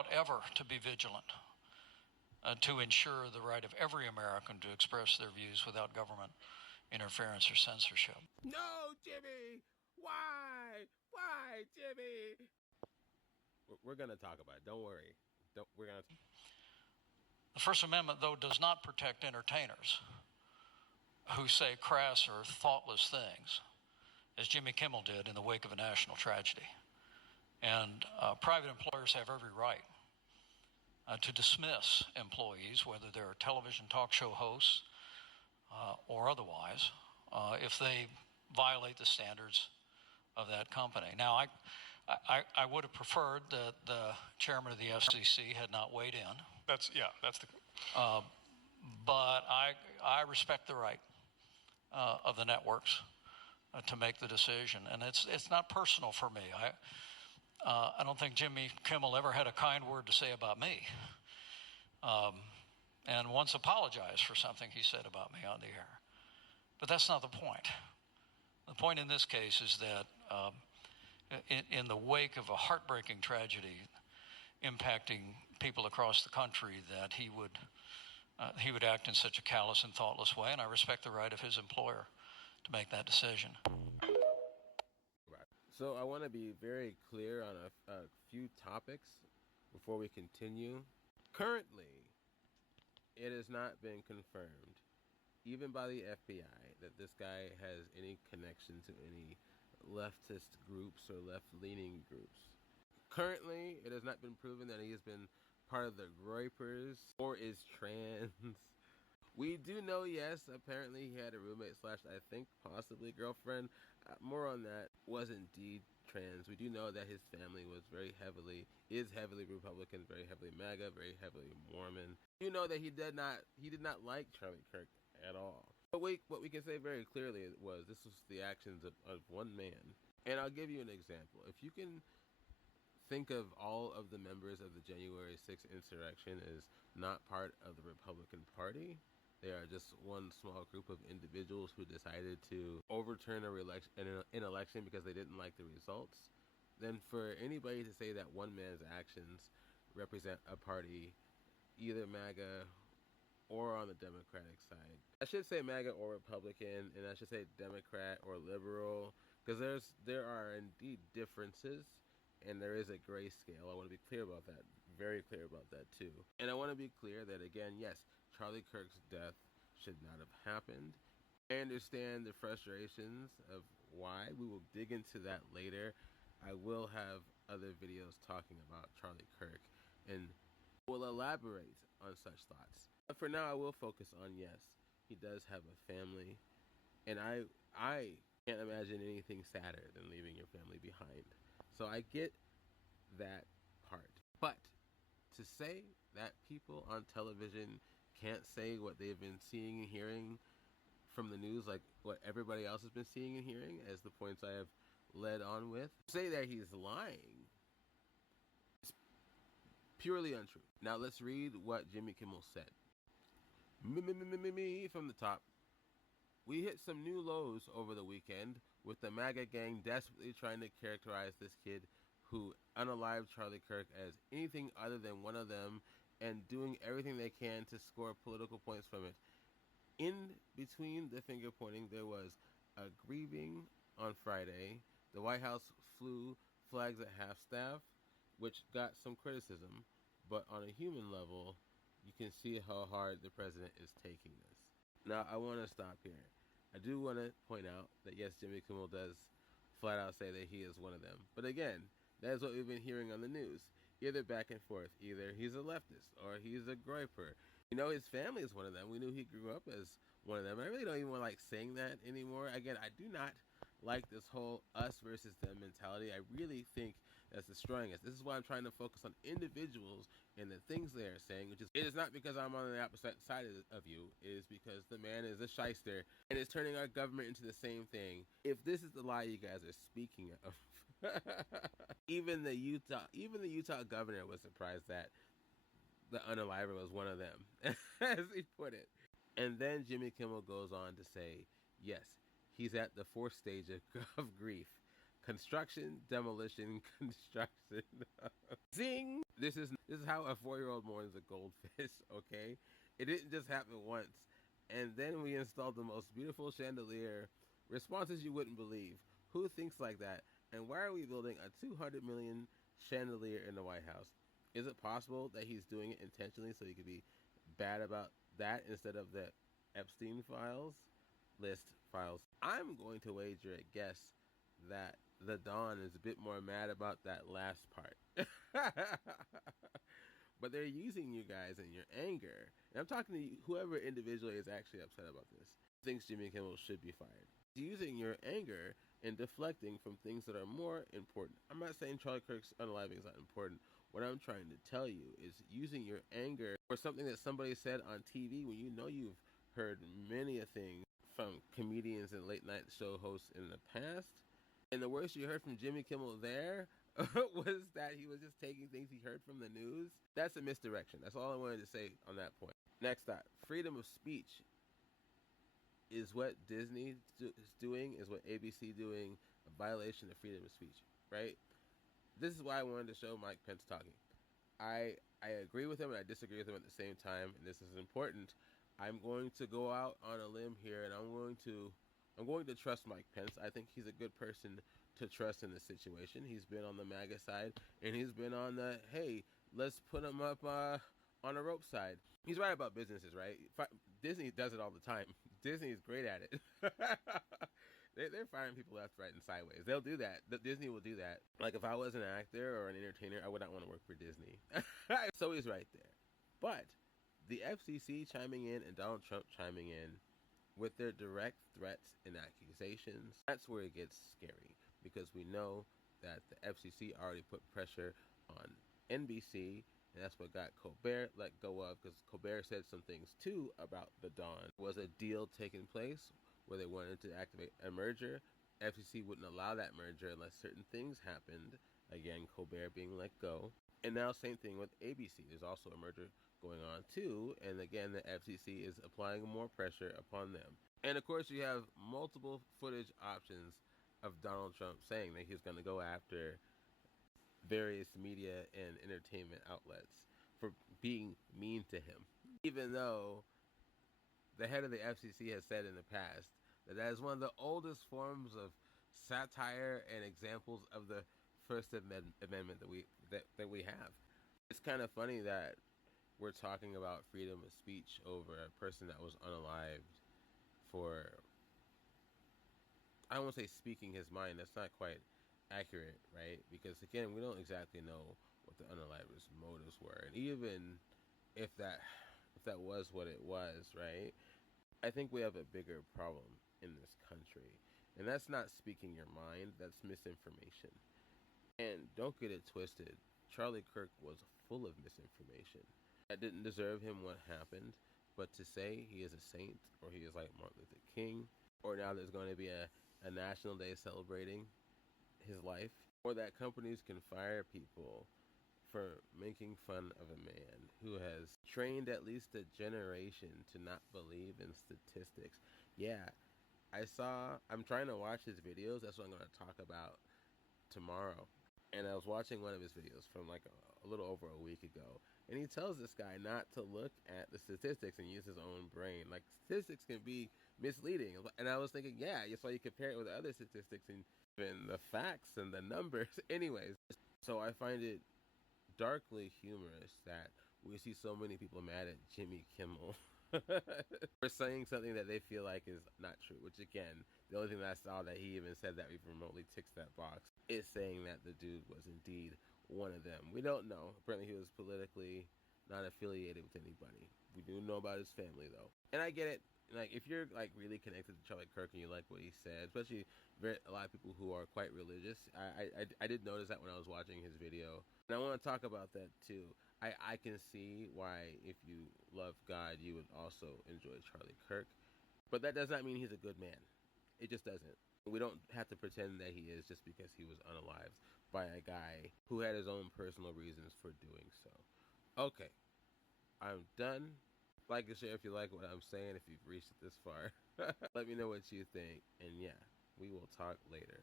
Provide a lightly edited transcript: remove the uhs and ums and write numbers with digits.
ought ever to be vigilant to ensure the right of every American to express their views without government interference or censorship. No, Jimmy! Why? Why, Jimmy? We're going to talk about it. Don't worry. We're going to. The First Amendment, though, does not protect entertainers who say crass or thoughtless things, as Jimmy Kimmel did in the wake of a national tragedy. And private employers have every right to dismiss employees, whether they're television talk show hosts or otherwise, if they violate the standards of that company. Now, I would have preferred that the chairman of the FCC had not weighed in. That's the. But I respect the right of the networks to make the decision, and it's not personal for me. I don't think Jimmy Kimmel ever had a kind word to say about me, and once apologized for something he said about me on the air. But that's not the point. The point in this case is that in the wake of a heartbreaking tragedy impacting people across the country, that he would act in such a callous and thoughtless way, and I respect the right of his employer to make that decision. Right. So I want to be very clear on a few topics before we continue. Currently, it has not been confirmed, even by the FBI, that this guy has any connection to any leftist groups or left-leaning groups. Currently, it has not been proven that he has been part of the Groypers or is trans. We do know, yes, apparently he had a roommate / I think possibly girlfriend, more on that, was indeed trans. We do know that his family was is heavily Republican, very heavily MAGA, very heavily Mormon. You know that he did not like Charlie Kirk at all. But what we can say very clearly was this was the actions of one man. And I'll give you an example. If you can think of all of the members of the January 6th insurrection as not part of the Republican Party, they are just one small group of individuals who decided to overturn an election because they didn't like the results, then for anybody to say that one man's actions represent a party, either MAGA or on the Democratic side. I should say MAGA or Republican, and I should say Democrat or liberal, because there are indeed differences, and there is a grayscale. I want to be clear about that, very clear about that too. And I want to be clear that, again, yes, Charlie Kirk's death should not have happened. I understand the frustrations of why. We will dig into that later. I will have other videos talking about Charlie Kirk and will elaborate on such thoughts. But for now, I will focus on, yes, he does have a family, and I can't imagine anything sadder than leaving your family behind. So I get that part. But to say that people on television can't say what they've been seeing and hearing from the news, like what everybody else has been seeing and hearing, as the points I have led on with, say that he's lying, it's purely untrue. Now let's read what Jimmy Kimmel said. Me from the top. We hit some new lows over the weekend with the MAGA gang desperately trying to characterize this kid who unalived Charlie Kirk as anything other than one of them and doing everything they can to score political points from it. In between the finger pointing, there was a grieving on Friday. The White House flew flags at half-staff, which got some criticism, but on a human level, you can see how hard the president is taking this. Now, I want to stop here. I do want to point out that, yes, Jimmy Kimmel does flat out say that he is one of them. But again, that is what we've been hearing on the news. Either back and forth. Either he's a leftist or he's a Groyper. You know, his family is one of them. We knew he grew up as one of them. I really don't even like saying that anymore. Again, I do not like this whole us versus them mentality. I really think that's destroying us. This is why I'm trying to focus on individuals and the things they are saying, which is, it is not because I'm on the opposite side of you. It is because the man is a shyster and is turning our government into the same thing. If this is the lie you guys are speaking of, even the Utah governor was surprised that the unaliver was one of them, as he put it. And then Jimmy Kimmel goes on to say, yes, he's at the fourth stage of grief, construction, demolition, construction. Zing! This is how a 4-year-old mourns a goldfish. Okay, it didn't just happen once. And then we installed the most beautiful chandelier. Responses you wouldn't believe. Who thinks like that? And why are we building a 200 million chandelier in the White House? Is it possible that he's doing it intentionally so he could be bad about that instead of the Epstein files? I'm going to wager a guess that the Don is a bit more mad about that last part. But they're using you guys and your anger. And I'm talking to whoever individually is actually upset about this, thinks Jimmy Kimmel should be fired. Using your anger and deflecting from things that are more important. I'm not saying Charlie Kirk's unaliving is not important. What I'm trying to tell you is using your anger for something that somebody said on TV when you know you've heard many a thing from comedians and late night show hosts in the past. And the worst you heard from Jimmy Kimmel there was that he was just taking things he heard from the news. That's a misdirection. That's all I wanted to say on that point. Next up, freedom of speech is what Disney is doing, is what ABC doing, a violation of freedom of speech, right? This is why I wanted to show Mike Pence talking. I agree with him and I disagree with him at the same time, and this is important. I'm going to go out on a limb here, and I'm going to trust Mike Pence. I think he's a good person to trust in this situation. He's been on the MAGA side, and he's been on the, hey, let's put him up on a rope side. He's right about businesses, right? Disney does it all the time. Disney is great at it. They're firing people left, right, and sideways. They'll do that. Disney will do that. Like, if I was an actor or an entertainer, I would not want to work for Disney. So he's right there. But the FCC chiming in and Donald Trump chiming in with their direct threats and accusations, that's where it gets scary, because we know that the FCC already put pressure on NBC, and that's what got Colbert let go of, because Colbert said some things too about the Dawn. Was a deal taking place where they wanted to activate a merger. FCC wouldn't allow that merger unless certain things happened. Again, Colbert being let go. And now same thing with ABC. There's also a merger going on too, and again the FCC is applying more pressure upon them. And of course you have multiple footage options of Donald Trump saying that he's going to go after various media and entertainment outlets for being mean to him, even though the head of the FCC has said in the past that is one of the oldest forms of satire and examples of the First Amendment that we have. It's kind of funny that we're talking about freedom of speech over a person that was unalived for, I don't want to say speaking his mind. That's not quite accurate, right? Because again, we don't exactly know what the unalived's motives were, and even if that was what it was, right? I think we have a bigger problem in this country, and that's not speaking your mind. That's misinformation. And don't get it twisted. Charlie Kirk was full of misinformation. I didn't deserve him what happened, but to say he is a saint, or he is like Martin Luther King, or now there's going to be a national day celebrating his life, or that companies can fire people for making fun of a man who has trained at least a generation to not believe in statistics. Yeah, I'm trying to watch his videos. That's what I'm going to talk about tomorrow. And I was watching one of his videos from like a little over a week ago, and he tells this guy not to look at the statistics and use his own brain. Like, statistics can be misleading. And I was thinking, yeah, that's why you compare it with other statistics and the facts and the numbers. Anyways, so I find it darkly humorous that we see so many people mad at Jimmy Kimmel for saying something that they feel like is not true, which again, the only thing that I saw that he even said that even remotely ticks that box is saying that the dude was indeed one of them. We don't know. Apparently he was politically not affiliated with anybody. We do know about his family though. And I get it. Like, if you're like really connected to Charlie Kirk and you like what he said, especially a lot of people who are quite religious, I did notice that when I was watching his video. And I want to talk about that too. I can see why if you love God, you would also enjoy Charlie Kirk. But that does not mean he's a good man. It just doesn't. We don't have to pretend that he is just because he was unalived by a guy who had his own personal reasons for doing so. Okay, I'm done. Like and share if you like what I'm saying, if you've reached it this far. Let me know what you think. And yeah, we will talk later.